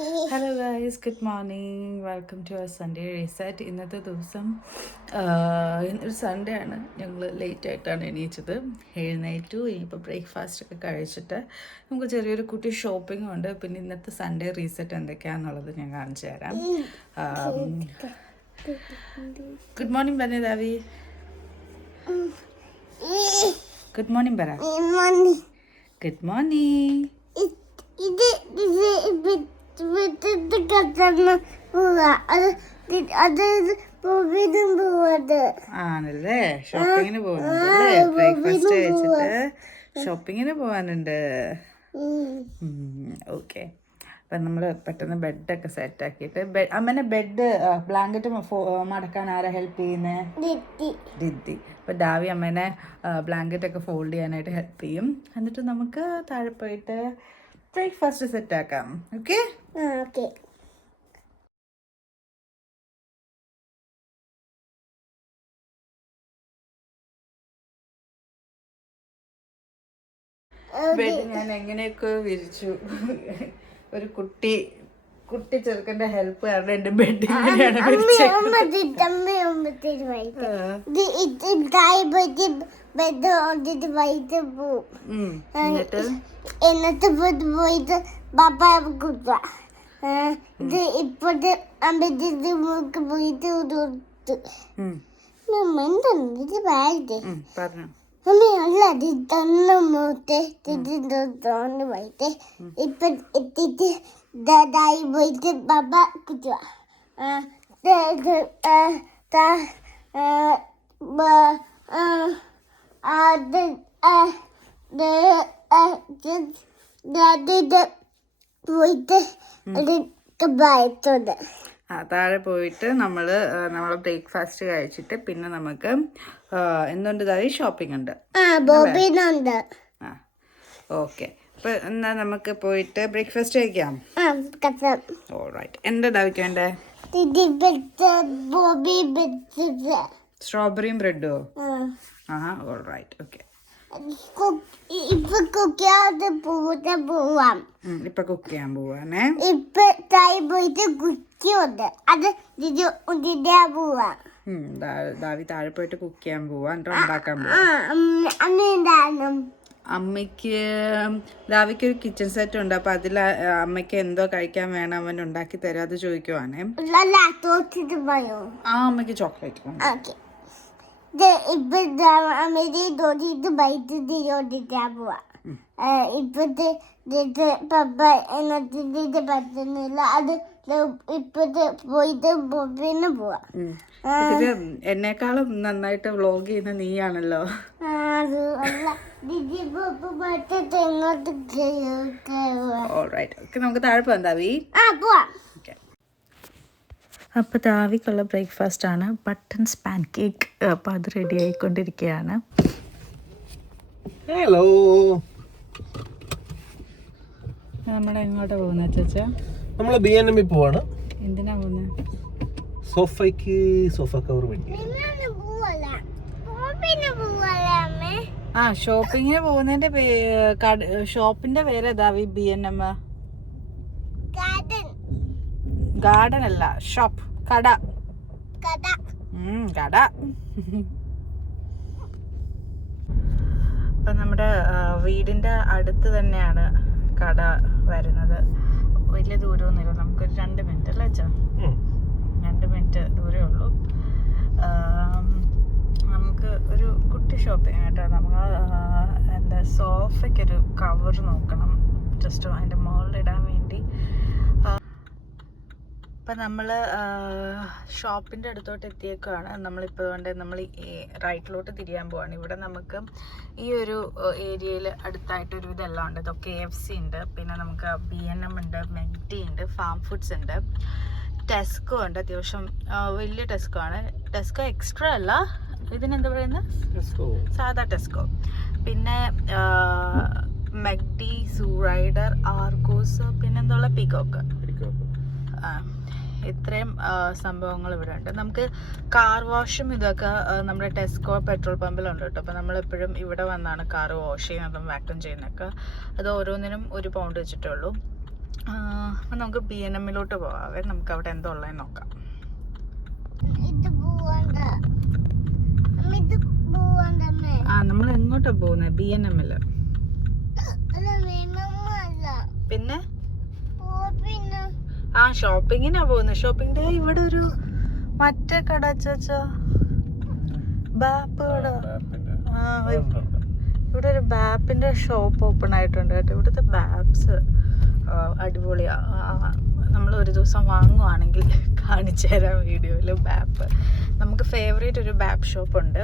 Hello guys, good morning. Welcome to our Sunday reset. ഇന്നത്തെ ദിവസം ഇന്നൊരു സൺഡേ ആണ്. ഞങ്ങൾ ലേറ്റായിട്ടാണ് എണീച്ചത്. എഴുന്നേറ്റു. ഇനിയിപ്പോൾ ബ്രേക്ക്ഫാസ്റ്റ് ഒക്കെ കഴിച്ചിട്ട് നമുക്ക് ചെറിയൊരു കുട്ടി ഷോപ്പിംഗ് ഉണ്ട്. പിന്നെ ഇന്നത്തെ സൺഡേ റീസെറ്റ് എന്തൊക്കെയാണെന്നുള്ളത് ഞാൻ കാണിച്ചു തരാം. ഗുഡ് മോർണിംഗ് പറഞ്ഞ ദാവി. ഗുഡ് മോർണിംഗ് പറ. Good morning. ആണല്ലേ, ഷോപ്പിങ്ങിന് പോകുന്നുണ്ട്. ബ്രേക്ക്ഫാസ്റ്റ് കഴിച്ചിട്ട് ഷോപ്പിങ്ങിന് പോകാനുണ്ട്. ഓക്കെ, അപ്പം നമ്മൾ പെട്ടെന്ന് ബെഡൊക്കെ സെറ്റ് ആക്കിയിട്ട് അമ്മനെ ബെഡ് ബ്ലാങ്കറ്റ് മടക്കാൻ ആരാ ഹെൽപ്പ് ചെയ്യുന്നത്? ദിദ്ദി. അപ്പം ഡാവി അമ്മേനെ ബ്ലാങ്കറ്റൊക്കെ ഫോൾഡ് ചെയ്യാനായിട്ട് ഹെൽപ്പ് ചെയ്യും. എന്നിട്ട് നമുക്ക് താഴെ പോയിട്ട് ബ്രേക്ക്ഫാസ്റ്റ് സെറ്റ് ആക്കാം. ഓക്കെ. ബെഡ് ഞാൻ എങ്ങനെയൊക്കെ വിരിച്ചു. ഒരു കുട്ടി ചെറുക്കന്റെ ഹെൽപ്പ് കാരണം എന്റെ ബെഡ് ഇങ്ങനെയാണ് എന്നിട്ട് പോയിട്ട് ബാബ കുട്ട ഇത് ഇപ്പോഴത്തെ അമ്പത്തി പോയിട്ട് ഇത് ബാഗ് പറഞ്ഞു. അല്ല ഇതൊന്ന് മൂത്തെ തിരിഞ്ഞോണ്ട് പോയിട്ട് ഇപ്പൊ എത്തിയിട്ട് ദാദായി പോയിട്ട് ബാബ കുത്തുക പോയിട്ട് ബായത്തോണ്ട് താഴെ പോയിട്ട് നമ്മളെ ബ്രേക്ക്ഫാസ്റ്റ് കഴിച്ചിട്ട് പിന്നെ നമുക്ക് എന്തുണ്ട് ഇതായി ഷോപ്പിംഗ് ഉണ്ട്. ഓക്കെ, അപ്പൊ എന്നാ നമുക്ക് പോയിട്ട് ബ്രേക്ക്ഫാസ്റ്റ് കഴിക്കാം. ഓൾറൈറ്റ്. എന്താ ദാവിക്ക് വേണ്ടേ? സ്ട്രോബെറിയും ബ്രെഡോ? ഓൾറൈറ്റ്. ഓക്കെ, ഇപ്പൊ കുക്ക് ചെയ്യാൻ പോവാണേ. ഇപ്പൊ തായി പോയിട്ട് കുക്കിയുണ്ട് അത് പോവാ. ദാവി താഴെ പോയിട്ട് കുക്ക് ചെയ്യാൻ പോവാ, എന്നിട്ട് ഉണ്ടാക്കാൻ പോവാ. അമ്മയ്ക്ക് ദാവിക്ക് ഒരു കിച്ചൺ സെറ്റ് ഉണ്ട്. അപ്പൊ അതിൽ അമ്മയ്ക്ക് എന്തോ കഴിക്കാൻ വേണം അവൻ ഉണ്ടാക്കി തരാം, അത് ചോദിക്കുവാണേ. അമ്മയ്ക്ക് ചോക്ലേറ്റ് പോവാ. ഇപ്പത്തെ പപ്പ എന്നത്തെ പറ്റുന്നില്ല, അത് ഇപ്പത്തെ പോയിട്ട് പിന്നെ പോവാ. എന്നെക്കാളും നന്നായിട്ട് വ്ലോഗ് ചെയ്യുന്ന നീയാണല്ലോ. നമുക്ക് താഴെ പോകാം ദാവി. അപ്പോൾ ദാവിക്കുള്ള ബ്രേക്ക്ഫാസ്റ്റ് ആണ് ബട്ടൺസ് പാൻ കേക്ക്. അപ്പോൾ അത് റെഡി ആയിക്കൊണ്ടിരിക്കുകയാണ്. ഹലോ, നമ്മളെ എങ്ങോട്ടാ പോകുന്നത് ചേച്ചാ? നമ്മൾ BNM പോവാണ്. എന്തിനാ പോകുന്നത്? സോഫ കവർ വേണ്ടി. ഷോപ്പിങ്ങിന് പോകുന്നതിന്റെ ഷോപ്പിന്റെ പേര് ദാവി BNM. ഗാർഡൻ അല്ല, ഷോപ്പ്, കട. കട. ഇപ്പൊ നമ്മുടെ വീടിന്റെ അടുത്ത് തന്നെയാണ് കട വരുന്നത്. വലിയ ദൂരമൊന്നുമില്ല, നമുക്കൊരു 2 മിനിറ്റ് അല്ലേ അച്ഛാ? 2 മിനിറ്റ് ദൂരമേ ഉള്ളൂ. നമുക്ക് ഒരു കുട്ടി ഷോപ്പിംഗ് കേട്ടോ. നമ്മൾ എന്താ സോഫയ്ക്കൊരു കവർ നോക്കണം, ജസ്റ്റ് അതിൻ്റെ മുകളിലിടാൻ വേണ്ടി. അപ്പം നമ്മൾ ഷോപ്പിൻ്റെ അടുത്തോട്ട് എത്തിയേക്കാണ്. നമ്മളിപ്പോൾ കൊണ്ട് നമ്മൾ റൈറ്റിലോട്ട് തിരിയാൻ പോവാണ്. ഇവിടെ നമുക്ക് ഈ ഒരു ഏരിയയിൽ അടുത്തായിട്ടൊരു ഇതെല്ലാം ഉണ്ട്. ഇതൊക്കെ KFC ഉണ്ട്, പിന്നെ നമുക്ക് BNM ഉണ്ട്, മെഗ്ഡി ഉണ്ട്, ഫാം ഫുഡ്സ് ഉണ്ട്, ടെസ്കോ ഉണ്ട്. അത്യാവശ്യം വലിയ ടെസ്കോ ആണ്. ടെസ്കോ എക്സ്ട്രാ അല്ല, ഇതിനെന്താ പറയുന്നത്, സാധാ ടെസ്കോ. പിന്നെ മെഗ്ഡി, സൂറൈഡർ, ആർഗോസ്, പിന്നെന്താ പീകോക്ക്. ഇത്രയും സംഭവങ്ങൾ ഇവിടെ ഉണ്ട്. നമുക്ക് കാർ വാഷും ഇതൊക്കെ നമ്മുടെ ടെസ്കോ പെട്രോൾ പമ്പിലുണ്ട് കേട്ടോ. അപ്പോൾ നമ്മളെപ്പോഴും ഇവിടെ വന്നാണ് കാർ വാഷ് ചെയ്യുന്നതും വാക്യൂം ചെയ്യുന്നതൊക്കെ. അത് ഓരോന്നിനും £1 വെച്ചിട്ടേ ഉള്ളൂ. അപ്പം നമുക്ക് B&Mലോട്ട് പോവാവേ. നമുക്ക് അവിടെ എന്തോ ഉള്ളതെന്ന് നോക്കാം. ഇത് പോവണ്ട. ഇത് പോവണ്ടമ്മേ. നമ്മൾ എങ്ങോട്ടാ പോകുന്നത്? B&Mൽ. അല്ല വേണമല്ല. പിന്നെ പിന്നെ ഷോപ്പിങ്ങിനാ പോകുന്നത്. ഷോപ്പിംഗ് ഇവിടെ ഒരു മറ്റേ കട ബാപ്പ് കട. ഇവിടെ ഒരു ബാപ്പിന്റെ ഷോപ്പ് ഓപ്പൺ ആയിട്ടുണ്ട് കേട്ടോ. ഇവിടുത്തെ ബാപ്സ് അടിപൊളിയാ. നമ്മൾ ഒരു ദിവസം വാങ്ങുവാണെങ്കിൽ കാണിച്ചു തരാം വീഡിയോയിൽ. ബാപ്പ് നമുക്ക് ഫേവറേറ്റ് ഒരു ബാപ്പ് ഷോപ്പ് ഉണ്ട്.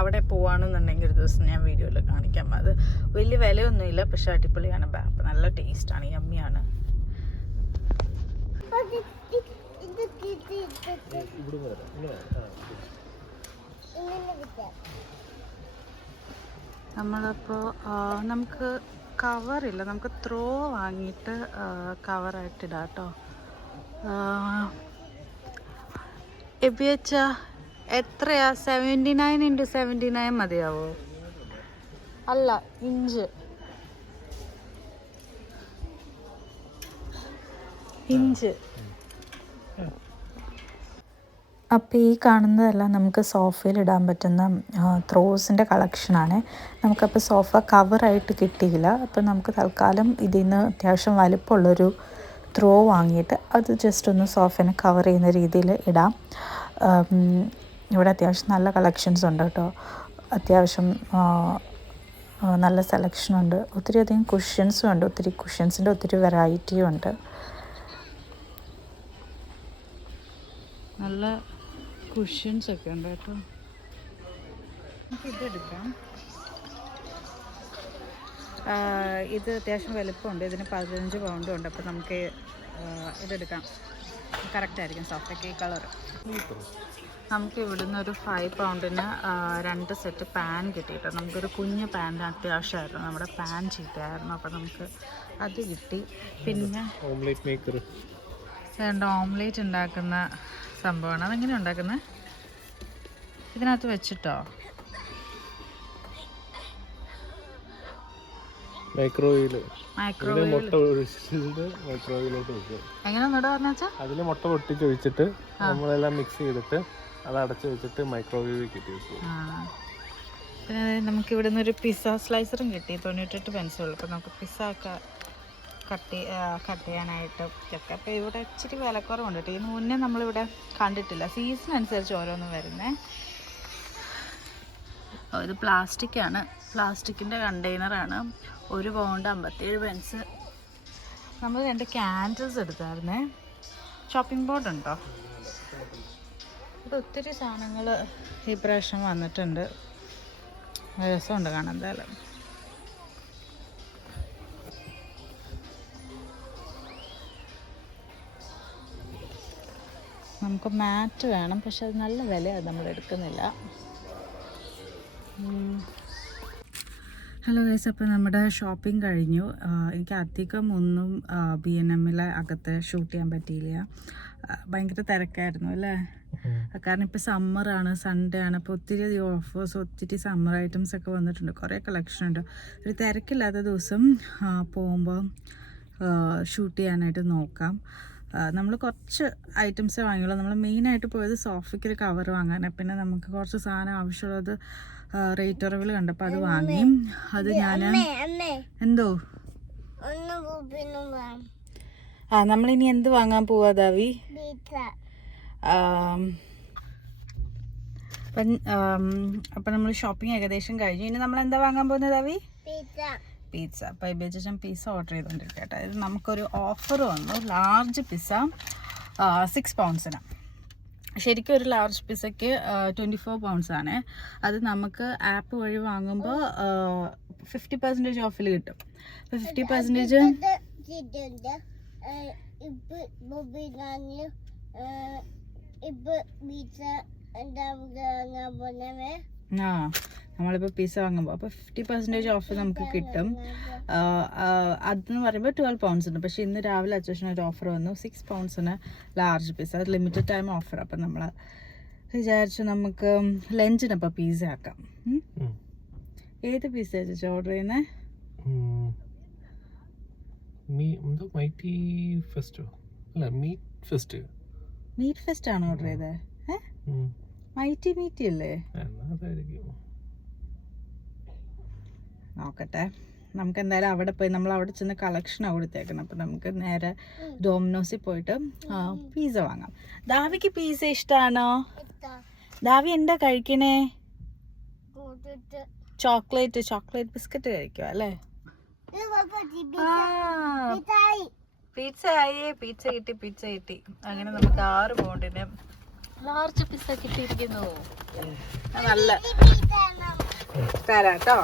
അവിടെ പോവാണെന്നുണ്ടെങ്കിൽ ഒരു ദിവസം ഞാൻ വീഡിയോയിൽ കാണിക്കാം. അത് വലിയ വിലയൊന്നുമില്ല, പക്ഷെ അടിപൊളിയാണ് ബാപ്പ്. നല്ല ടേസ്റ്റാണ്, യമ്മിയാണ്. നമ്മളപ്പോൾ നമുക്ക് കവറില്ല, നമുക്ക് ത്രോ വാങ്ങിയിട്ട് കവറായിട്ട് ഇടാം കേട്ടോ. എബിയച്ച എത്രയാ? 79 × 79 മതിയാവോ? അല്ല, ഇഞ്ച്. അപ്പോൾ ഈ കാണുന്നതെല്ലാം നമുക്ക് സോഫയിൽ ഇടാൻ പറ്റുന്ന ത്രോസിൻ്റെ കളക്ഷനാണ്. നമുക്കപ്പോൾ സോഫ കവറായിട്ട് കിട്ടിയില്ല. അപ്പോൾ നമുക്ക് തൽക്കാലം ഇതിൽ നിന്ന് അത്യാവശ്യം വലിപ്പമുള്ളൊരു ത്രോ വാങ്ങിയിട്ട് അത് ജസ്റ്റ് ഒന്ന് സോഫേനെ കവർ ചെയ്യുന്ന രീതിയിൽ ഇടാം. ഇവിടെ അത്യാവശ്യം നല്ല കളക്ഷൻസ് ഉണ്ട് കേട്ടോ. അത്യാവശ്യം നല്ല സെലക്ഷനുണ്ട്. ഒത്തിരി അധികം കുഷ്യൻസും ഉണ്ട്. കുഷ്യൻസിൻ്റെ ഒത്തിരി വെറൈറ്റിയും ഉണ്ട്. നല്ല കുഷ്യൻസ് ഒക്കെ ഉണ്ട് കേട്ടോ. നമുക്ക് ഇതെടുക്കാം. ഇത് അത്യാവശ്യം വലുപ്പമുണ്ട്. ഇതിന് 15 പൗണ്ടും ഉണ്ട്. അപ്പോൾ നമുക്ക് ഇതെടുക്കാം. കറക്റ്റായിരിക്കും സോഫയ്ക്ക് ഈ കളർ. നമുക്ക് ഇവിടുന്ന് ഒരു 5 പൗണ്ടിന് 2 സെറ്റ് പാൻ കിട്ടിയിട്ട്, നമുക്കൊരു കുഞ്ഞ് പാൻ അത്യാവശ്യമായിരുന്നു. നമ്മുടെ പാൻ ചീത്തയായിരുന്നു, അപ്പോൾ നമുക്ക് അത് കിട്ടി. പിന്നെ ഓംലേറ്റ് മേക്കർ, ഓംലേറ്റ് ഉണ്ടാക്കുന്ന സംഭവമാണ്. അതെങ്ങനെയാണ് ഉണ്ടാക്കുന്നത്? ഇതിനകത്ത് വെച്ചിട്ടോ? മൈക്രോവേവില് എങ്ങനെ പറഞ്ഞാ അതില് മുട്ട പൊട്ടിച്ച് ഒഴിച്ചിട്ട് നമ്മളെല്ലാം മിക്സ് ചെയ്തിട്ട് അത് അടച്ചു വെച്ചിട്ട് മൈക്രോവേവിൽ കിട്ടി. പിന്നെ നമുക്ക് ഇവിടെ നിന്ന് ഒരു പിസ്സ സ്ലൈസറും കിട്ടി. 98 പെൻസേ ഉള്ളൂ. അപ്പോൾ നമുക്ക് പിസ്സ ഒക്കെ കട്ട് ചെയ്യാനായിട്ട് ഒക്കെ. അപ്പോൾ ഇവിടെ ഇച്ചിരി വിലക്കുറവുണ്ട് കേട്ടോ. ഇതിന് മുന്നേ നമ്മളിവിടെ കണ്ടിട്ടില്ല. സീസൺ അനുസരിച്ച് ഓരോന്ന് വരുന്നേ. ഇത് പ്ലാസ്റ്റിക്കാണ്, പ്ലാസ്റ്റിക്കിൻ്റെ കണ്ടെയ്നറാണ്. 1 പൗണ്ട് 57 പെൻസ്. നമ്മൾ 2 ക്യാൻഡിൽസ് എടുത്തായിരുന്നേ. ഷോപ്പിംഗ് ബോർഡ് ഉണ്ടോ? ഇവിടെ ഒത്തിരി സാധനങ്ങൾ ഈ പ്രാവശ്യം വന്നിട്ടുണ്ട്. രസമുണ്ട് കാണാൻ. എന്തായാലും നമുക്ക് മാറ്റ് വേണം, പക്ഷെ അത് നല്ല വിലയാണ്, നമ്മൾ എടുക്കുന്നില്ല. ഹലോ ഗൈസ്, അപ്പോൾ നമ്മുടെ ഷോപ്പിംഗ് കഴിഞ്ഞു. എനിക്ക് അധികം ഒന്നും B&Mലെ അകത്ത് ഷൂട്ട് ചെയ്യാൻ പറ്റിയില്ല. ഭയങ്കര തിരക്കായിരുന്നു അല്ലേ? കാരണം ഇപ്പോൾ സമ്മറാണ്, സൺഡേ ആണ്. അപ്പോൾ ഒത്തിരി ഓഫേഴ്സ്, ഒത്തിരി സമ്മർ ഐറ്റംസ് ഒക്കെ വന്നിട്ടുണ്ട്. കുറേ കളക്ഷൻ ഉണ്ട്. ഒരു തിരക്കില്ലാത്ത ദിവസം പോകുമ്പോൾ ഷൂട്ട് ചെയ്യാനായിട്ട് നോക്കാം. നമ്മൾ കുറച്ച് ഐറ്റംസേ വാങ്ങിയുള്ളൂ. നമ്മൾ മെയിനായിട്ട് പോയത് സോഫയ്ക്ക് ഒരു കവർ വാങ്ങാനാണ്. പിന്നെ നമുക്ക് കുറച്ച് സാധനം ആവശ്യമുള്ളത് റേറ്റ് കുറവിൽ കണ്ടപ്പോൾ അത് വാങ്ങി. അത് ഞാൻ എന്തോ നമ്മളിനി എന്ത് വാങ്ങാൻ പോവാ ദാവി? അപ്പം നമ്മൾ ഷോപ്പിംഗ് ഏകദേശം കഴിഞ്ഞു. ഇനി നമ്മൾ എന്താ വാങ്ങാൻ പോകുന്നത് ദാവി? പിസ്സ. അപ്പോൾ ഇബേജൻ പിസ്സ ഓർഡർ ചെയ്തുകൊണ്ടിരിക്കട്ടെ. ഇത് നമുക്കൊരു ഓഫർ വന്നു. Large pizza 6 പൗണ്ട്സിന്. ശരിക്കും ഒരു ലാർജ് പിസ്സയ്ക്ക് 24 പൗണ്ട്സ് ആണ്. അത് നമുക്ക് ആപ്പ് വഴി വാങ്ങുമ്പോൾ 50% ഓഫിൽ കിട്ടും. അപ്പോൾ 50% നമ്മളിപ്പോൾ പിസ്സ വാങ്ങുമ്പോൾ അപ്പോൾ 50% ഓഫ് നമുക്ക് കിട്ടും. അതെന്ന് പറയുമ്പോൾ 12 പൗണ്ട്സ് ഉണ്ട്. പക്ഷേ ഇന്ന് രാവിലെ അച്ഛന് ഒരു ഓഫർ വന്നു, 6 പൗണ്ട്സിന് ലാർജ് പിസ്സ. അത് ലിമിറ്റഡ് ടൈം ഓഫർ. അപ്പം നമ്മൾ വിചാരിച്ചു നമുക്ക് ലഞ്ചിനപ്പോൾ പിസ്സ ആക്കാം. ഏത് പിസ്സ ചേച്ചി ഓർഡർ ചെയ്യുന്നത്? എന്തോ മൈറ്റി ഫെസ്റ്റോ അല്ല മീറ്റ് ഫെസ്റ്റ്. മീറ്റ് ഫെസ്റ്റ് ആണ് ഓർഡർ ചെയ്തത്. മൈറ്റി മീറ്റ് അല്ലേ? അതായിരിക്കും. നോക്കട്ടെ. നമുക്ക് എന്തായാലും അവിടെ പോയി നമ്മൾ അവിടെ ചെന്ന് കളക്ഷനാണ് കൊടുത്തേക്കണം. അപ്പം നമുക്ക് നേരെ ഡോമിനോസിൽ പോയിട്ട് പിസ്സ വാങ്ങാം. ദാവിക്ക് പിസ്സ ഇഷ്ടമാണോ? ദാവി എന്താ കഴിക്കണേ? ചോക്ലേറ്റ് ബിസ്ക്കറ്റ് കഴിക്കുക അല്ലേ? പിസ്സ കിട്ടി. അങ്ങനെ നമുക്ക് 6 പൗണ്ടിന് ലാർജ് പിസ്സ കിട്ടിയിരിക്കുന്നു. നല്ല തരാം കേട്ടോ.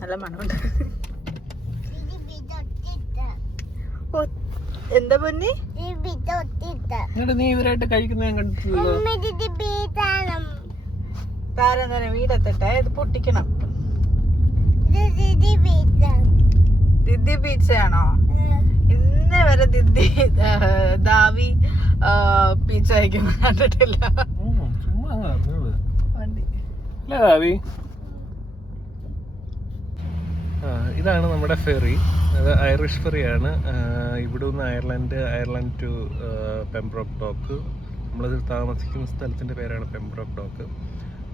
നല്ല മണമുണ്ട്. എന്താ പൊന്നി? നീ ഇവരായിട്ട് കഴിക്കുന്ന ഞാൻ കണ്ടിട്ടില്ലല്ലോ. താരം തന്നെ വീടെത്തട്ടെ. ഇത് പൊട്ടിക്കണം. ദിദ്ദി പിzzയാണോ? ഇന്നേ വരെ ദാവി പിസ്സ കഴിക്കുന്നത് കണ്ടിട്ടില്ല. ഇതാണ് നമ്മുടെ ഫെറി. അത് ഐറിഷ് ഫെറിയാണ്. ഇവിടെ നിന്ന് അയർലൻഡ് ടു പെംബ്രോക്ക് ഡോക്ക്. നമ്മളത് താമസിക്കുന്ന സ്ഥലത്തിൻ്റെ പേരാണ് പെംബ്രോക്ക് ഡോക്ക്.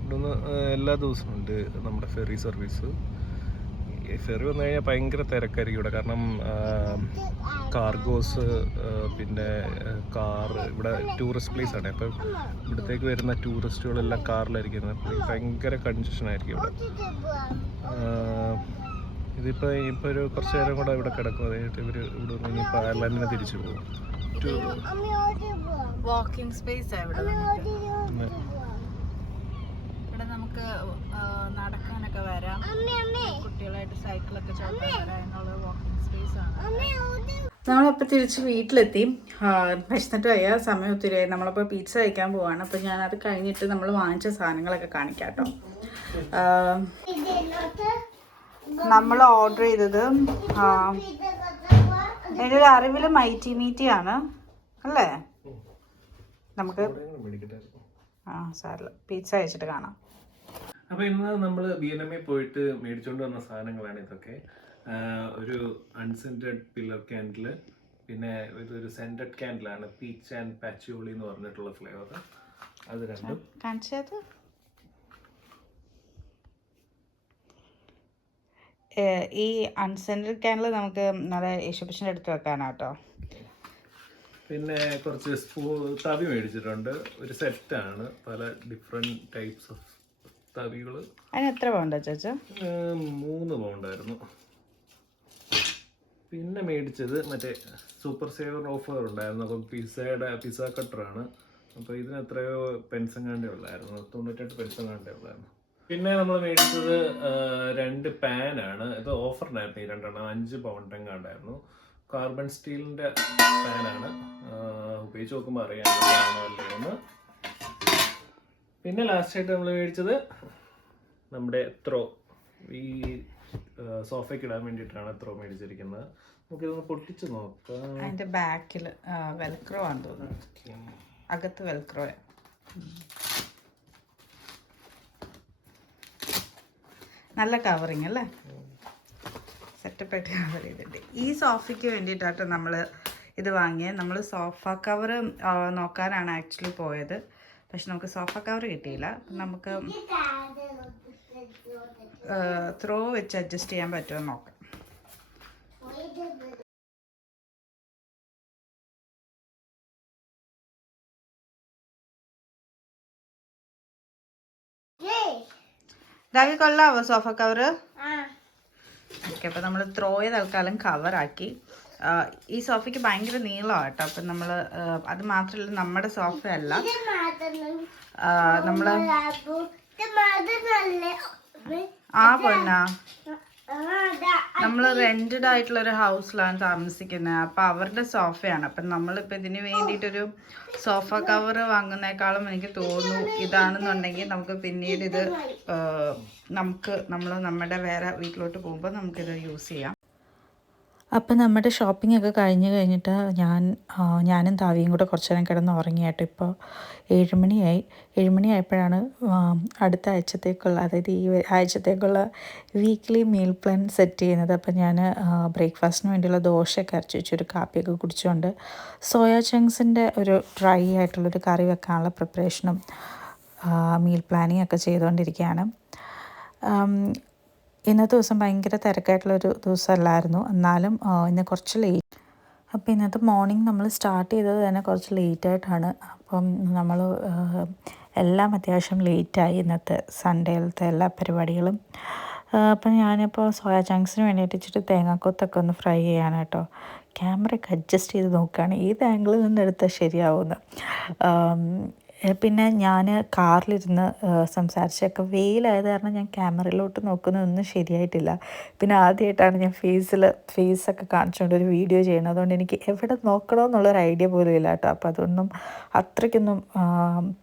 ഇവിടെ നിന്ന് എല്ലാ ദിവസവും ഉണ്ട് നമ്മുടെ ഫെറി സർവീസ്. ഫെറി വന്നു കഴിഞ്ഞാൽ ഭയങ്കര തിരക്കായിരിക്കും ഇവിടെ. കാരണം കാർഗോസ് പിന്നെ കാറ് ഇവിടെ ടൂറിസ്റ്റ് പ്ലേസ് ആണ്. അപ്പം ഇവിടത്തേക്ക് വരുന്ന ടൂറിസ്റ്റുകളെല്ലാം കാറിലായിരിക്കും. ഭയങ്കര കൺജഷൻ ആയിരിക്കും ഇവിടെ. ഇതിപ്പോൾ ഒരു കുറച്ച് നേരം കൂടെ ഇവിടെ കിടക്കും. അതായത് ഇവർ ഇവിടെ നിന്ന് ഇനിയിപ്പോൾ അയർലൻഡിനെ തിരിച്ചു പോകും. വാക്കിംഗ് സ്പേസ് ഇവിടെ നമുക്ക് നടക്കാനൊക്കെ വരാം. കുട്ടികളായിട്ട് സൈക്കിളൊക്കെ ചവിട്ടാൻ വരാം എന്നുള്ള വാക്കിംഗ് സ്പേസ് ആണ്. നമ്മളപ്പോൾ തിരിച്ച് വീട്ടിലെത്തി. വിശന്നിട്ട് വയ്യ, സമയം ഒത്തിരിയായി. നമ്മളപ്പോൾ പിസ്സ കഴിക്കാൻ പോവാണ്. അപ്പോൾ ഞാനത് കഴിഞ്ഞിട്ട് നമ്മൾ വാങ്ങിച്ച സാധനങ്ങളൊക്കെ കാണിക്കാം കേട്ടോ. നമ്മൾ ഓർഡർ ചെയ്തത് എൻ്റെ ഒരു അറിവിൽ മൈറ്റി മീറ്റി ആണ് അല്ലേ? നമുക്ക് സാറില്ല പിസ്സ കഴിച്ചിട്ട് കാണാം. അപ്പോൾ ഇന്ന് നമ്മൾ B&M പോയിട്ട് മേടിച്ചുകൊണ്ട് വന്ന സാധനങ്ങളാണ് ഇതൊക്കെ. ഒരു അൺസെൻറ്റഡ് പില്ലർ ക്യാൻഡിൽ, പിന്നെ ഇതൊരു സെൻറ്റഡ് ക്യാൻഡിലാണ്. പീച്ച് ആൻഡ് പാച്ചിയോളി എന്ന് പറഞ്ഞിട്ടുള്ള ഫ്ലേവർ. അത് രണ്ടും കാണിച്ചത്. ഈ അൺസെൻറ്റഡ് ക്യാൻഡിൽ നമുക്ക് നല്ല യേശുപ്പച്ചൻ്റെ അടുത്ത് വെക്കാനാട്ടോ. പിന്നെ കുറച്ച് തവി മേടിച്ചിട്ടുണ്ട്. ഒരു സെറ്റാണ്, പല ഡിഫറെൻറ്റ് ടൈപ്സ് ഓഫ് തവികൾ. അതിന് എത്ര പൗണ്ടാ ചേച്ചാ? 3 പൗണ്ടായിരുന്നു. പിന്നെ മേടിച്ചത് മറ്റേ സൂപ്പർ സേവർ ഓഫർ ഉണ്ടായിരുന്നു. അപ്പം പിസ്സ കട്ടറാണ്. അപ്പോൾ ഇതിന് എത്രയോ പെൻസെങ്ങാണ്ടേ ഉള്ളായിരുന്നു, 98 പെൻസെങ്ങാണ്ടേ ഉള്ളായിരുന്നു. പിന്നെ നമ്മൾ മേടിച്ചത് 2 പാനാണ്. ഇത് ഓഫറിനായിരുന്നു ഈ 2 എണ്ണം. 5 പൗണ്ടെങ്ങാണ്ടായിരുന്നു. കാർബൺ സ്റ്റീലിൻ്റെ പാനാണ്. ഉപയോഗിച്ച് നോക്കുമ്പോൾ അറിയാം നല്ലതാണോ അല്ലേന്ന്. പിന്നെ ലാസ്റ്റായിട്ട് നമ്മൾ മേടിച്ചത് നമ്മുടെ ത്രോ. ഈ സോഫയ്ക്ക് ഇടാൻ വേണ്ടിയിട്ടാണ് ത്രോ മേടിച്ചിരിക്കുന്നത്. നമുക്കിതൊന്ന് പൊട്ടിച്ച് നോക്കാം. അതിൻ്റെ ബാക്കിൽ വെൽക്രോ ആണ് തോന്നുന്നു. അകത്ത് വെൽക്രോ. നല്ല കവറിങ് അല്ലേ? സെറ്റപ്പായിട്ട് കവർ ചെയ്തിട്ട്. ഈ സോഫയ്ക്ക് വേണ്ടിയിട്ടാട്ടോ നമ്മൾ ഇത് വാങ്ങിയത്. നമ്മൾ സോഫ കവർ നോക്കാനാണ് ആക്ച്വലി പോയത്. പക്ഷെ നമുക്ക് സോഫ കവർ കിട്ടിയില്ല. നമുക്ക് ത്രോ വെച്ച് അഡ്ജസ്റ്റ് ചെയ്യാൻ പറ്റുമോ നോക്കാം. രാവി കൊള്ളാവോ സോഫ കവർ? ഓക്കെ, അപ്പോൾ നമ്മൾ ത്രോയെ തൽക്കാലം കവറാക്കി. ഈ സോഫയ്ക്ക് ഭയങ്കര നീളമാണ് കേട്ടോ. അപ്പം നമ്മൾ അത് മാത്രമല്ല, നമ്മുടെ സോഫയല്ല, നമ്മൾ പൊന്നാ നമ്മൾ റെന്റഡ് ആയിട്ടുള്ള ഒരു ഹൗസിലാണ് താമസിക്കുന്നത്. അപ്പം അവരുടെ സോഫയാണ്. അപ്പം നമ്മളിപ്പോൾ ഇതിന് വേണ്ടിയിട്ടൊരു സോഫ കവർ വാങ്ങുന്നേക്കാളും എനിക്ക് തോന്നുന്നു ഇതാണെന്നുണ്ടെങ്കിൽ നമുക്ക് പിന്നീട് ഇത് നമ്മൾ നമ്മുടെ വേറെ വീട്ടിലോട്ട് പോകുമ്പോൾ നമുക്കിത് യൂസ് ചെയ്യാം. അപ്പം നമ്മുടെ ഷോപ്പിംഗ് ഒക്കെ കഴിഞ്ഞിട്ട് ഞാനും താവിയും കൂടെ കുറച്ച് നേരം കിടന്ന് ഉറങ്ങിയാട്ടോ. ഇപ്പോൾ 7 മണിയായി. 7 മണിയായപ്പോഴാണ് അടുത്ത ആഴ്ചത്തേക്കുള്ള, അതായത് ഈ ആഴ്ചത്തേക്കുള്ള വീക്ക്ലി മീൽ പ്ലാൻ സെറ്റ് ചെയ്യുന്നത്. അപ്പം ഞാൻ ബ്രേക്ക്ഫാസ്റ്റിന് വേണ്ടിയുള്ള ദോശയൊക്കെ അരച്ച് വെച്ച് ഒരു കാപ്പിയൊക്കെ കുടിച്ചുകൊണ്ട് സോയാ ചങ്ക്സിൻ്റെ ഒരു ഡ്രൈ ആയിട്ടുള്ളൊരു കറി വെക്കാനുള്ള പ്രിപ്പറേഷനും മീൽ പ്ലാനിങ് ഒക്കെ ചെയ്തുകൊണ്ടിരിക്കുകയാണ്. ഇന്നത്തെ ദിവസം ഭയങ്കര തിരക്കായിട്ടുള്ളൊരു ദിവസമല്ലായിരുന്നു, എന്നാലും ഇന്ന് കുറച്ച് ലേറ്റ്. അപ്പോൾ ഇന്നത്തെ മോർണിംഗ് നമ്മൾ സ്റ്റാർട്ട് ചെയ്തത് തന്നെ കുറച്ച് ലേറ്റായിട്ടാണ്. അപ്പം നമ്മൾ എല്ലാം അത്യാവശ്യം ലേറ്റായി ഇന്നത്തെ സൺഡേയിലത്തെ എല്ലാ പരിപാടികളും. അപ്പം ഞാനിപ്പോൾ സോയാ ചങ്ക്സിന് വേണ്ടിയിട്ട് ഇച്ചിരി തേങ്ങാക്കൊത്തൊക്കെ ഒന്ന് ഫ്രൈ ചെയ്യാണ് കേട്ടോ. ക്യാമറയൊക്കെ അഡ്ജസ്റ്റ് ചെയ്ത് നോക്കുകയാണ് ഏത് ആംഗിളിൽ നിന്ന് എടുത്താൽ ശരിയാവുമെന്ന്. പിന്നെ ഞാൻ കാറിലിരുന്ന് സംസാരിച്ചൊക്കെ വെയിലായത് കാരണം ഞാൻ ക്യാമറയിലോട്ട് നോക്കുന്നതൊന്നും ശരിയായിട്ടില്ല. പിന്നെ ആദ്യമായിട്ടാണ് ഞാൻ ഫേസൊക്കെ കാണിച്ചുകൊണ്ട് ഒരു വീഡിയോ ചെയ്യുന്നത്. അതുകൊണ്ട് എനിക്ക് എവിടെ നോക്കണമെന്നുള്ളൊരു ഐഡിയ പോലും ഇല്ല കേട്ടോ. അപ്പോൾ അതൊന്നും അത്രയ്ക്കൊന്നും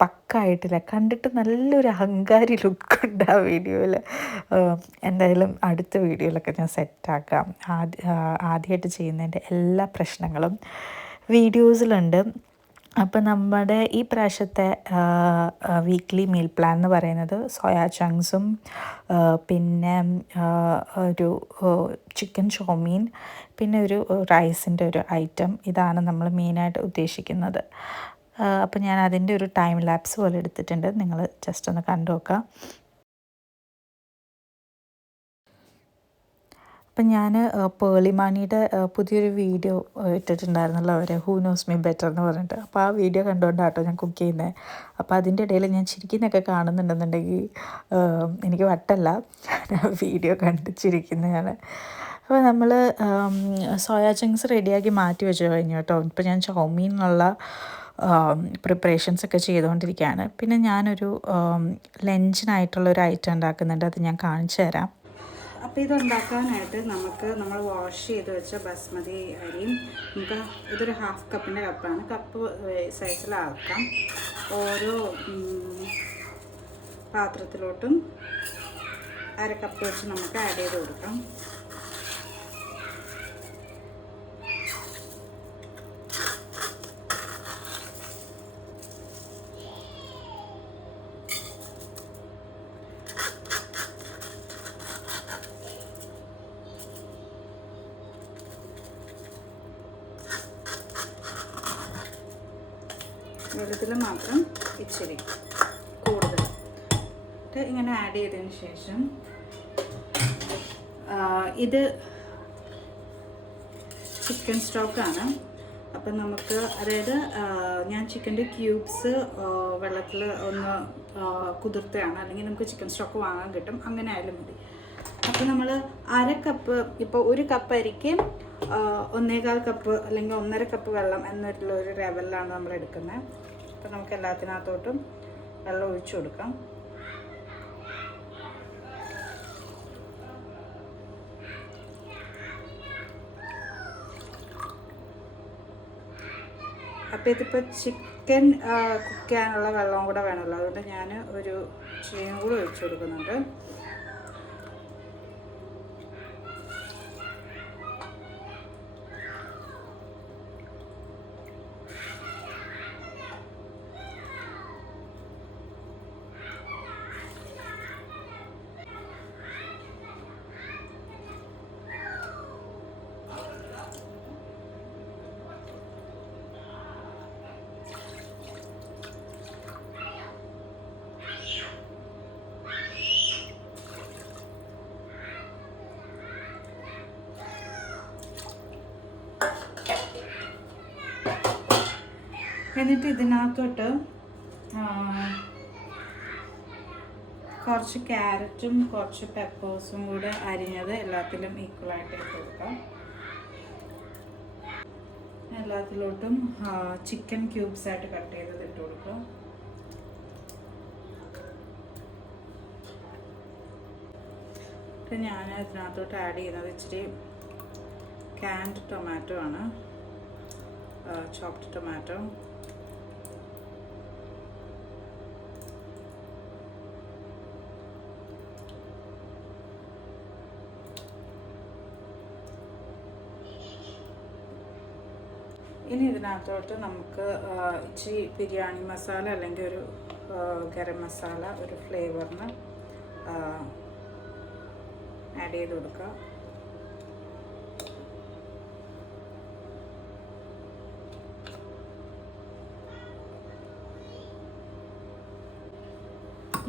പക്കായിട്ടില്ല. കണ്ടിട്ട് നല്ലൊരു അഹങ്കാരി ലുക്കുണ്ട് ആ വീഡിയോയിൽ. എന്തായാലും അടുത്ത വീഡിയോയിലൊക്കെ ഞാൻ സെറ്റാക്കാം. ആദ്യമായിട്ട് ചെയ്യുന്നതിൻ്റെ എല്ലാ പ്രശ്നങ്ങളും വീഡിയോസിലുണ്ട്. അപ്പോൾ നമ്മുടെ ഈ പ്രാവശ്യത്തെ വീക്ക്ലി മീൽ പ്ലാൻ എന്ന് പറയുന്നത് സോയാ ചങ്ക്സും പിന്നെ ഒരു ചിക്കൻ ചോമീൻ, പിന്നെ ഒരു റൈസിൻ്റെ ഒരു ഐറ്റം, ഇതാണ് നമ്മൾ മെയിനായിട്ട് ഉദ്ദേശിക്കുന്നത്. അപ്പോൾ ഞാൻ അതിൻ്റെ ഒരു ടൈം ലാപ്സ് പോലെ എടുത്തിട്ടുണ്ട്, നിങ്ങൾ ജസ്റ്റ് ഒന്ന് കണ്ടു നോക്കുക. അപ്പം ഞാൻ പേളിമാനിയുടെ പുതിയൊരു വീഡിയോ ഇട്ടിട്ടുണ്ടായിരുന്നല്ലോ, അവർ ഹൂ നോസ് മീ ബെറ്റർ എന്ന് പറഞ്ഞിട്ട്. അപ്പോൾ ആ വീഡിയോ കണ്ടുകൊണ്ടാട്ടോ ഞാൻ കുക്ക് ചെയ്യുന്നത്. അപ്പോൾ അതിൻ്റെ ഇടയിൽ ഞാൻ ചിരിക്കുന്നതൊക്കെ കാണുന്നുണ്ടെന്നുണ്ടെങ്കിൽ എനിക്ക് വട്ടല്ല, വീഡിയോ കണ്ട് ചിരിക്കുന്നതാണ്. അപ്പോൾ നമ്മൾ സോയാ ചങ്ക്സ് റെഡിയാക്കി മാറ്റി വെച്ച് കഴിഞ്ഞു കേട്ടോ. ഇപ്പോൾ ഞാൻ ചൗമീനുള്ള പ്രിപ്പറേഷൻസൊക്കെ ചെയ്തുകൊണ്ടിരിക്കുകയാണ്. പിന്നെ ഞാനൊരു ലഞ്ചിനായിട്ടുള്ളൊരു ഐറ്റം ഉണ്ടാക്കുന്നുണ്ട്, അത് ഞാൻ കാണിച്ചു തരാം. അപ്പോൾ ഇതുണ്ടാക്കാനായിട്ട് നമ്മൾ വാഷ് ചെയ്ത് വെച്ച ബസ്മതി അരിയും ഇതൊരു ഹാഫ് കപ്പിൻ്റെ കപ്പാണ്, കപ്പ് സൈസിലാക്കാം. ഓരോ പാത്രത്തിലോട്ടും 1/2 കപ്പ് വെച്ച് നമുക്ക് ആഡ് ചെയ്ത് കൊടുക്കാം. വെള്ളത്തിൽ മാത്രം ഇച്ചിരി കൂടുതൽ ഇങ്ങനെ ആഡ് ചെയ്തതിന് ശേഷം ഇത് ചിക്കൻ സ്റ്റോക്കാണ്. അപ്പം നമുക്ക്, അതായത് ഞാൻ ചിക്കൻ്റെ ക്യൂബ്സ് വെള്ളത്തിൽ ഒന്ന് കുതിർത്തതാണ്, അല്ലെങ്കിൽ നമുക്ക് ചിക്കൻ സ്റ്റോക്ക് വാങ്ങാൻ കിട്ടും, അങ്ങനെ ആയാലും മതി. അപ്പോൾ നമ്മൾ 1/2 കപ്പ്, ഇപ്പോൾ 1 കപ്പ് അരിക്ക് 1.25 കപ്പ് അല്ലെങ്കിൽ 1.5 കപ്പ് വെള്ളം എന്നുള്ള ഒരു ലെവലിലാണ് നമ്മൾ എടുക്കുന്നത്. അപ്പോൾ നമുക്ക് എല്ലാത്തിനകത്തോട്ടും വെള്ളം ഒഴിച്ചു കൊടുക്കാം. അപ്പോൾ ഇതിപ്പോൾ ചിക്കൻ കുക്ക് ചെയ്യാനുള്ള വെള്ളവും കൂടെ വേണമല്ലോ, അതുകൊണ്ട് ഞാൻ ഒരു ഇച്ചിരിയും കൂടെ ഒഴിച്ചു കൊടുക്കുന്നുണ്ട്. എന്നിട്ട് ഇതിനകത്തോട്ട് കുറച്ച് ക്യാരറ്റും കുറച്ച് പെപ്പേഴ്സും കൂടെ അരിഞ്ഞത് എല്ലാത്തിലും ഈക്വലായിട്ട് ഇട്ട് കൊടുക്കാം. എല്ലാത്തിലോട്ടും ചിക്കൻ ക്യൂബ്സ് ആയിട്ട് കട്ട് ചെയ്തത് ഇട്ട് കൊടുക്കാം. ഞാൻ ഇതിനകത്തോട്ട് ആഡ് ചെയ്യുന്നത് ഇച്ചിരി കാൻഡ് ടൊമാറ്റോ ആണ്, ചോപ്ഡ് ടൊമാറ്റോ. ഇനി ഇതിനകത്തോട്ട് നമുക്ക് ഇച്ചിരി ബിരിയാണി മസാല അല്ലെങ്കിൽ ഒരു ഗരം മസാല ഒരു ഫ്ലേവറിന് ആഡ് ചെയ്ത് കൊടുക്കുക.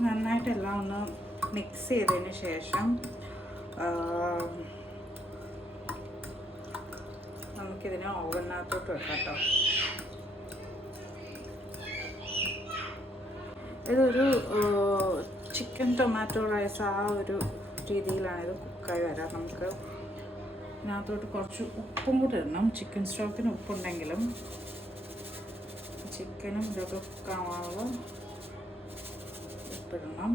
നന്നായിട്ടെല്ലാം ഒന്ന് മിക്സ് ചെയ്തതിന് ശേഷം നമുക്കിതിനെ ഓവനകത്തോട്ട് വെക്കാം കേട്ടോ. ഇതൊരു ചിക്കൻ ടൊമാറ്റോ റൈസ് ആ ഒരു രീതിയിലാണ് ഇത് കുക്കായി വരാം. നമുക്ക് ഇതിനകത്തോട്ട് കുറച്ച് ഉപ്പും കൂടി ഇടണം. ചിക്കൻ സ്റ്റോക്കിന് ഉപ്പുണ്ടെങ്കിലും ചിക്കനും ഇതൊക്കെ കുക്കാവാനുള്ള ഉപ്പിടണം.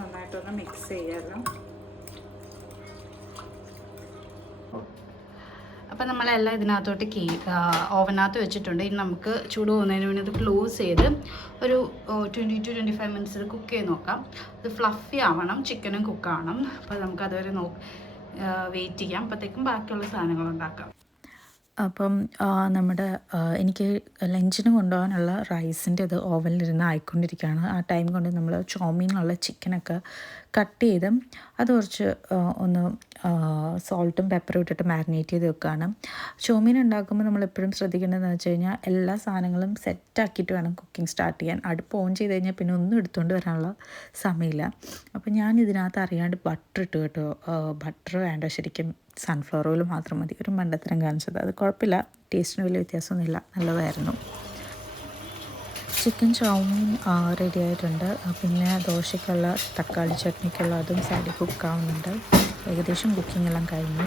നന്നായിട്ടൊന്ന് മിക്സ് ചെയ്യാമല്ലോ. അപ്പം നമ്മളെല്ലാം ഇതിനകത്തോട്ട് ഓവനകത്ത് വെച്ചിട്ടുണ്ട്. ഇനി നമുക്ക് ചൂട് പോകുന്നതിന് മുന്നേ ഇത് ക്ലോസ് ചെയ്ത് ഒരു 20 to 25 മിനിറ്റ്സ് കുക്ക് ചെയ്ത് നോക്കാം. ഇത് ഫ്ലഫി ആവണം, ചിക്കനും കുക്കാവണം. അപ്പോൾ നമുക്കതുവരെ വെയിറ്റ് ചെയ്യാം. അപ്പോഴത്തേക്കും ബാക്കിയുള്ള സാധനങ്ങൾ ഉണ്ടാക്കാം. അപ്പം നമ്മുടെ എനിക്ക് ലഞ്ചിന് കൊണ്ടുപോകാനുള്ള റൈസിൻ്റെ ഇത് ഓവനിലിരുന്ന് ആയിക്കൊണ്ടിരിക്കുകയാണ്. ആ ടൈം കൊണ്ട് നമ്മൾ ചോമീനുള്ള ചിക്കനൊക്കെ കട്ട് ചെയ്ത് അത് കുറച്ച് ഒന്ന് സോൾട്ടും പെപ്പറും ഇട്ടിട്ട് മാരിനേറ്റ് ചെയ്ത് വെക്കുകയാണ്. ചോമീൻ ഉണ്ടാക്കുമ്പോൾ നമ്മളെപ്പോഴും ശ്രദ്ധിക്കേണ്ടതെന്ന് വെച്ച് കഴിഞ്ഞാൽ എല്ലാ സാധനങ്ങളും സെറ്റാക്കിയിട്ട് വേണം കുക്കിംഗ് സ്റ്റാർട്ട് ചെയ്യാൻ. അടുപ്പ് ഓൺ ചെയ്ത് കഴിഞ്ഞാൽ പിന്നെ ഒന്നും എടുത്തുകൊണ്ട് വരാനുള്ള സമയമില്ല. അപ്പോൾ ഞാൻ ഇതിനകത്ത് അറിയാണ്ട് ബട്ടർ ഇട്ടു കേട്ടോ. ബട്ടർ വേണ്ട, ശരിക്കും സൺഫ്ലവർ ഓയിൽ മാത്രം മതി. ഒരു മണ്ടത്തരം കാണിച്ചത്. അത് കുഴപ്പമില്ല, ടേസ്റ്റിന് വലിയ വ്യത്യാസമൊന്നുമില്ല, നല്ലതായിരുന്നു. ചിക്കൻ ചൗമീൻ റെഡി ആയിട്ടുണ്ട്. പിന്നെ ദോശയ്ക്കുള്ള തക്കാളി ചട്നിക്കുള്ള അതും സൈഡിൽ കുക്കാവുന്നുണ്ട്. ഏകദേശം കുക്കിംഗ് എല്ലാം കഴിഞ്ഞു.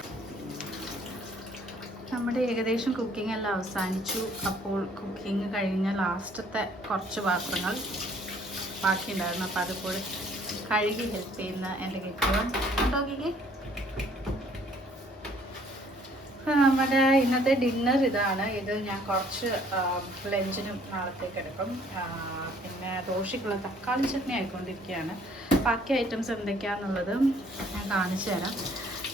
നമ്മുടെ ഏകദേശം കുക്കിംഗ് എല്ലാം അവസാനിച്ചു. അപ്പോൾ കുക്കിംഗ് കഴിഞ്ഞ ലാസ്റ്റത്തെ കുറച്ച് പാത്രങ്ങൾ ബാക്കിയുണ്ടായിരുന്നു. അപ്പോൾ അതുപോലെ കഴുകി ഹെൽപ്പ് ചെയ്യുന്ന എൻ്റെ കിട്ടുക നോക്കിക്കേ. നമ്മുടെ ഇന്നത്തെ ഡിന്നർ ഇതാണ്. ഇത് ഞാൻ കുറച്ച് ലഞ്ചിനും നാളത്തേക്ക് എടുക്കും. പിന്നെ ദോശയ്ക്കുള്ള തക്കാളി ചട്നി ആയിക്കൊണ്ടിരിക്കുകയാണ്. ബാക്കി ഐറ്റംസ് എന്തൊക്കെയാണെന്നുള്ളത് ഞാൻ കാണിച്ചു തരാം.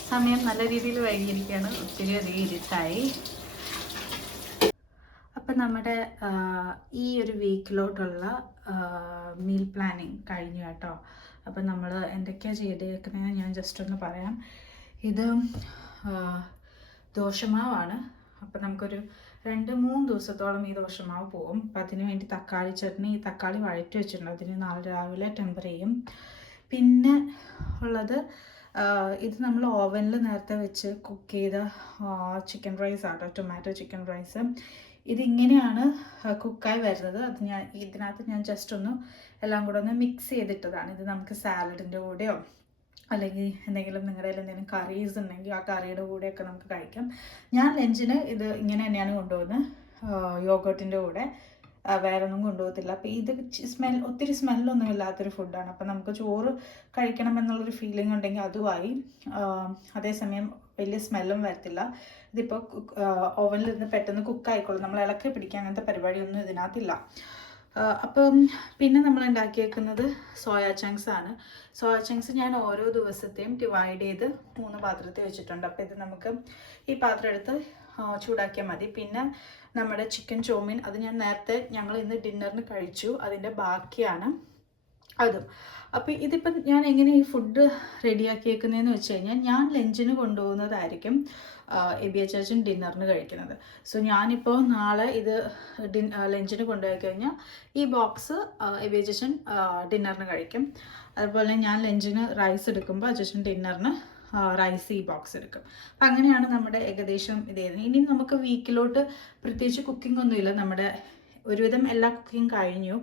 സമയം നല്ല രീതിയിൽ വൈകിയിരിക്കുകയാണ്, ഒത്തിരി അധികം ഇരുട്ടായി. അപ്പം നമ്മുടെ ഈ ഒരു വീക്കിലോട്ടുള്ള മീൽ പ്ലാനിങ് കഴിഞ്ഞു കേട്ടോ. അപ്പം നമ്മൾ എന്തൊക്കെയാണ് ചെയ്തേക്കുന്നത് ഞാൻ ജസ്റ്റ് ഒന്ന് പറയാം. ഇത് ദോശമാവാണ്. അപ്പം നമുക്കൊരു 2-3 ദിവസത്തോളം ഈ ദോശമാവ് പോകും. അപ്പം അതിന് വേണ്ടി തക്കാളി ചട്നി, തക്കാളി വഴറ്റി വെച്ചിട്ടുണ്ട്. അതിന് നാളെ രാവിലെ ടെമ്പർ ചെയ്യും. പിന്നെ ഉള്ളത് ഇത് നമ്മൾ ഓവനിൽ നേരത്തെ വെച്ച് കുക്ക് ചെയ്ത ചിക്കൻ റൈസ് ആട്ടോ, ടൊമാറ്റോ ചിക്കൻ റൈസ്. ഇതിങ്ങനെയാണ് കുക്കായി വരുന്നത്. അത് ഇതിനകത്ത് ഞാൻ ജസ്റ്റ് ഒന്ന് എല്ലാം കൂടെ ഒന്ന് മിക്സ് ചെയ്തിട്ടതാണ്. ഇത് നമുക്ക് സാലഡിൻ്റെ കൂടെയോ അല്ലെങ്കിൽ എന്തെങ്കിലും നിങ്ങളുടെ കയ്യിൽ എന്തെങ്കിലും കറീസ് ഉണ്ടെങ്കിൽ ആ കറിയുടെ കൂടെയൊക്കെ നമുക്ക് കഴിക്കാം. ഞാൻ ലഞ്ചിന് ഇത് ഇങ്ങനെ തന്നെയാണ് കൊണ്ടുപോകുന്നത്, യോഗട്ടിൻ്റെ കൂടെ. വേറെ ഒന്നും കൊണ്ടുപോകത്തില്ല. അപ്പോൾ ഇത് ഒത്തിരി സ്മെല്ലൊന്നും ഇല്ലാത്തൊരു ഫുഡാണ്. അപ്പോൾ നമുക്ക് ചോറ് കഴിക്കണമെന്നുള്ളൊരു ഫീലിംഗ് ഉണ്ടെങ്കിൽ അതുമായി. അതേസമയം വലിയ സ്മെല്ലും വരത്തില്ല. ഇതിപ്പോൾ ഓവനിലിരുന്ന് പെട്ടെന്ന് കുക്കായിക്കോളും. നമ്മൾ ഇളക്കി പിടിക്കാൻ അങ്ങനത്തെ പരിപാടിയൊന്നും ഇതിനകത്തില്ല. അപ്പം പിന്നെ നമ്മൾ ഉണ്ടാക്കിയേക്കുന്നത് സോയാ ചങ്ക്സ് ആണ്. സോയാ ചങ്ക്സ് ഞാൻ ഓരോ ദിവസത്തെയും ഡിവൈഡ് ചെയ്ത് 3 പാത്രത്തിൽ വെച്ചിട്ടുണ്ട്. അപ്പോൾ ഇത് നമുക്ക് ഈ പാത്രം എടുത്ത് ചൂടാക്കിയാൽ മതി. പിന്നെ നമ്മുടെ ചിക്കൻ ചോമീൻ, അത് ഞങ്ങൾ ഇന്ന് ഡിന്നറിന് കഴിച്ചു, അതിൻ്റെ ബാക്കിയാണ് അതും. അപ്പോൾ ഇതിപ്പം ഞാൻ എങ്ങനെ ഈ ഫുഡ് റെഡിയാക്കിയേക്കുന്നതെന്ന് വെച്ച് കഴിഞ്ഞാൽ, ഞാൻ ലഞ്ചിന് കൊണ്ടുപോകുന്നതായിരിക്കും എബിയ ചേച്ചൻ ഡിന്നറിന് കഴിക്കുന്നത്. സോ ഞാനിപ്പോൾ നാളെ ഇത് ലഞ്ചിന് കൊണ്ടുപോയി കഴിഞ്ഞാൽ ഈ ബോക്സ് എബിയ ചേച്ചൻ ഡിന്നറിന് കഴിക്കും. അതുപോലെ ഞാൻ ലഞ്ചിന് റൈസ് എടുക്കുമ്പോൾ ചേച്ചൻ ഡിന്നറിന് റൈസ് ഈ ബോക്സ് എടുക്കും. അപ്പം അങ്ങനെയാണ് നമ്മുടെ ഏകദേശം ഇത് ചെയ്യുന്നത്. ഇനി നമുക്ക് വീക്കിലോട്ട് പ്രത്യേകിച്ച് കുക്കിംഗ് ഒന്നുമില്ല. നമ്മുടെ ഒരുവിധം എല്ലാ കുക്കിംഗ് കഴിഞ്ഞു.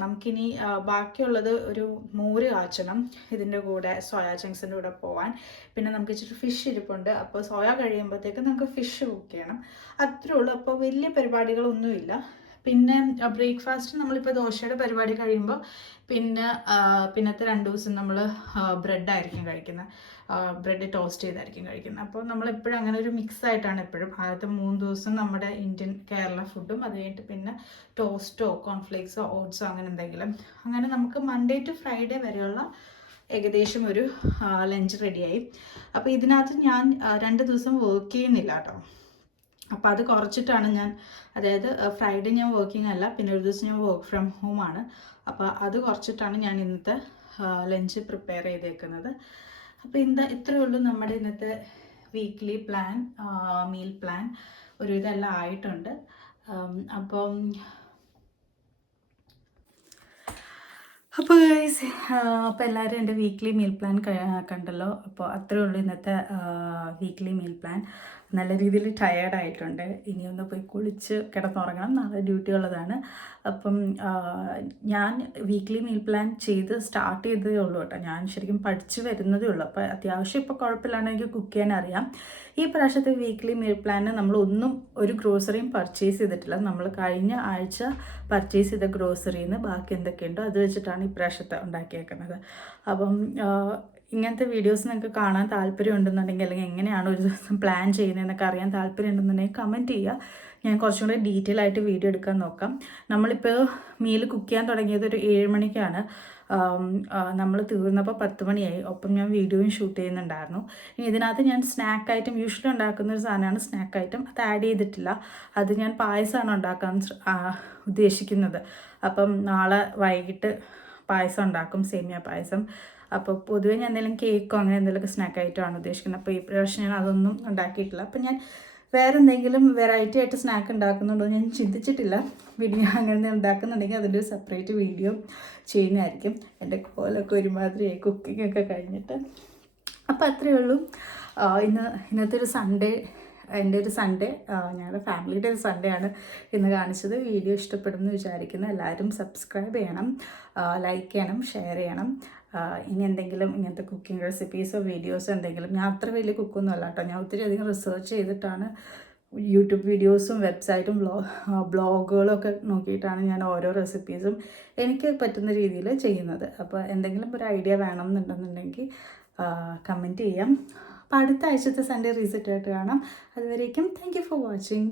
നമുക്കിനി ബാക്കിയുള്ളത് ഒരു മോര് കാച്ചണം ഇതിൻ്റെ കൂടെ, സോയാ ചങ്ക്സിൻ്റെ കൂടെ പോകാൻ. പിന്നെ നമുക്ക് ഇച്ചിരി ഫിഷ് ഇരിപ്പുണ്ട്. അപ്പോൾ സോയ കഴിയുമ്പോഴത്തേക്ക് നമുക്ക് ഫിഷ് കുക്ക് ചെയ്യണം. അത്രേ ഉള്ളൂ. അപ്പോൾ വലിയ പരിപാടികളൊന്നുമില്ല. പിന്നെ ബ്രേക്ക്ഫാസ്റ്റ് നമ്മളിപ്പോൾ ദോശയുടെ പരിപാടി കഴിയുമ്പോൾ പിന്നത്തെ 2 ദിവസം നമ്മൾ ബ്രെഡായിരിക്കും കഴിക്കുന്നത്. ബ്രെഡ് ടോസ്റ്റ് ചെയ്തായിരിക്കും കഴിക്കുന്നത്. അപ്പോൾ നമ്മളെപ്പോഴും അങ്ങനെ ഒരു മിക്സ് ആയിട്ടാണ് എപ്പോഴും. ആദ്യത്തെ 3 ദിവസം നമ്മുടെ ഇന്ത്യൻ കേരള ഫുഡും, അത് കഴിഞ്ഞിട്ട് പിന്നെ ടോസ്റ്റോ കോൺഫ്ലേക്സോ ഓട്സോ അങ്ങനെ എന്തെങ്കിലും. അങ്ങനെ നമുക്ക് മൺഡേ ടു ഫ്രൈഡേ വരെയുള്ള ഏകദേശം ഒരു ലഞ്ച് റെഡിയായി. അപ്പോൾ ഇതിനകത്ത് ഞാൻ 2 ദിവസം വർക്ക് ചെയ്യുന്നില്ല കേട്ടോ. അപ്പോൾ അത് കുറച്ചിട്ടാണ് ഞാൻ, അതായത് ഫ്രൈഡേ ഞാൻ വർക്കിംഗ് അല്ല, പിന്നെ ഒരു ദിവസം ഞാൻ വർക്ക് ഫ്രം ഹോം ആണ്. അപ്പോൾ അത് കുറച്ചിട്ടാണ് ഞാൻ ഇന്നത്തെ ലഞ്ച് പ്രിപ്പയർ ചെയ്തേക്കുന്നത്. അപ്പോൾ ഇത്രയേ ഉള്ളൂ നമ്മുടെ ഇന്നത്തെ വീക്ക്ലി പ്ലാൻ, മീൽ പ്ലാൻ. ഒരു ഇതെല്ലാം ആയിട്ടുണ്ട്. അപ്പോൾ ഗൈസ്, അപ്പോൾ എല്ലാവരും എൻ്റെ വീക്ക്ലി മീൽ പ്ലാൻ കണ്ടല്ലോ. അപ്പോൾ അത്രയേ ഉള്ളൂ ഇന്നത്തെ വീക്ക്ലി മീൽ പ്ലാൻ. നല്ല രീതിയിൽ ടയേർഡായിട്ടുണ്ട്. ഇനിയൊന്ന് പോയി കുളിച്ച് കിടന്നുറങ്ങണം, നാളെ ഡ്യൂട്ടി ഉള്ളതാണ്. അപ്പം ഞാൻ വീക്ക്ലി മീൽ പ്ലാൻ സ്റ്റാർട്ട് ചെയ്തതേ ഉള്ളൂ കേട്ടോ. ഞാൻ ശരിക്കും പഠിച്ച് വരുന്നതേ ഉള്ളൂ. അപ്പോൾ അത്യാവശ്യം ഇപ്പോൾ കുഴപ്പമില്ലാണ്ട് എനിക്ക് കുക്ക് ചെയ്യാൻ അറിയാം. ഈ പ്രാവശ്യത്തെ വീക്ക്ലി മീൽ പ്ലാനിന് നമ്മളൊന്നും ഒരു ഗ്രോസറിയും പർച്ചേസ് ചെയ്തിട്ടില്ല. നമ്മൾ കഴിഞ്ഞ ആഴ്ച പർച്ചേസ് ചെയ്ത ഗ്രോസറിയിൽ നിന്ന് ബാക്കി എന്തൊക്കെയുണ്ടോ അത് വെച്ചിട്ടാണ് ഈ പ്രാവശ്യത്തെ ഉണ്ടാക്കിയേക്കുന്നത്. അപ്പം ഇങ്ങനത്തെ വീഡിയോസ് നിങ്ങൾക്ക് കാണാൻ താല്പര്യം ഉണ്ടെന്നുണ്ടെങ്കിൽ, അല്ലെങ്കിൽ എങ്ങനെയാണ് ഒരു ദിവസം പ്ലാൻ ചെയ്യുന്നതെന്നൊക്കെ അറിയാൻ താല്പര്യം ഉണ്ടെന്നുണ്ടെങ്കിൽ കമൻറ്റ് ചെയ്യുക. ഞാൻ കുറച്ചും കൂടെ ഡീറ്റെയിൽ ആയിട്ട് വീഡിയോ എടുക്കാൻ നോക്കാം. നമ്മളിപ്പോൾ മീൽ കുക്ക് ചെയ്യാൻ തുടങ്ങിയത് ഒരു 7 മണിക്കാണ്. നമ്മൾ തീർന്നപ്പോൾ 10 മണിയായി. ഒപ്പം ഞാൻ വീഡിയോയും ഷൂട്ട് ചെയ്യുന്നുണ്ടായിരുന്നു. ഇനി ഇതിനകത്ത് ഞാൻ സ്നാക്ക് ഐറ്റം യൂഷ്വലി ഉണ്ടാക്കുന്ന ഒരു സാധനമാണ് സ്നാക്ക് ഐറ്റം. അത് ആഡ് ചെയ്തിട്ടില്ല. അത് ഞാൻ പായസമാണ് ഉണ്ടാക്കാൻ ഉദ്ദേശിക്കുന്നത്. അപ്പം നാളെ വൈകിട്ട് പായസം ഉണ്ടാക്കും, സേമിയ പായസം. അപ്പോൾ പൊതുവേ ഞാൻ എന്തെങ്കിലും കേക്കോ അങ്ങനെ എന്തെങ്കിലുമൊക്കെ സ്നാക്ക് ആയിട്ടാണ് ഉദ്ദേശിക്കുന്നത്. അപ്പോൾ ഈ പ്രാവശ്യം ഞാൻ അതൊന്നും ഉണ്ടാക്കിയിട്ടില്ല. അപ്പം ഞാൻ വേറെ എന്തെങ്കിലും വെറൈറ്റി ആയിട്ട് സ്നാക്ക് ഉണ്ടാക്കുന്നുണ്ടോ ഞാൻ ചിന്തിച്ചിട്ടില്ല. വീഡിയോ അങ്ങനെ ഉണ്ടാക്കുന്നുണ്ടെങ്കിൽ അതിൻ്റെ ഒരു സെപ്പറേറ്റ് വീഡിയോ ചെയ്യുന്നതായിരിക്കും. എൻ്റെ കോലൊക്കെ ഒരുമാതിരി കുക്കിംഗ് ഒക്കെ കഴിഞ്ഞിട്ട്. അപ്പോൾ അത്രയേ ഉള്ളൂ. ഇന്നത്തെ ഒരു സൺഡേ, എൻ്റെ ഒരു സൺഡേ, ഞങ്ങളുടെ ഫാമിലിയുടെ ഒരു സൺഡേ ആണ് ഇന്ന് കാണിച്ചത്. വീഡിയോ ഇഷ്ടപ്പെടുമെന്ന് വിചാരിക്കുന്നു. എല്ലാവരും സബ്സ്ക്രൈബ് ചെയ്യണം, ലൈക്ക് ചെയ്യണം, ഷെയർ ചെയ്യണം. ഇനി എന്തെങ്കിലും ഇങ്ങനത്തെ കുക്കിംഗ് റെസിപ്പീസോ വീഡിയോസോ എന്തെങ്കിലും, ഞാൻ അത്ര വലിയ കുക്കൊന്നും അല്ല കേട്ടോ. ഞാൻ ഒത്തിരി അധികം റിസർച്ച് ചെയ്തിട്ടാണ് യൂട്യൂബ് വീഡിയോസും വെബ്സൈറ്റും ബ്ലോഗുകളും ഒക്കെ നോക്കിയിട്ടാണ് ഞാൻ ഓരോ റെസിപ്പീസും എനിക്ക് പറ്റുന്ന രീതിയിൽ ചെയ്യുന്നത്. അപ്പോൾ എന്തെങ്കിലും ഒരു ഐഡിയ വേണമെന്നുണ്ടെന്നുണ്ടെങ്കിൽ കമൻറ്റ് ചെയ്യാം. അപ്പോൾ അടുത്ത ആഴ്ചത്തെ സൺഡേ റീസെറ്റ് ആയിട്ട് കാണാം. അതുവരേക്കും താങ്ക് യു ഫോർ വാച്ചിങ്.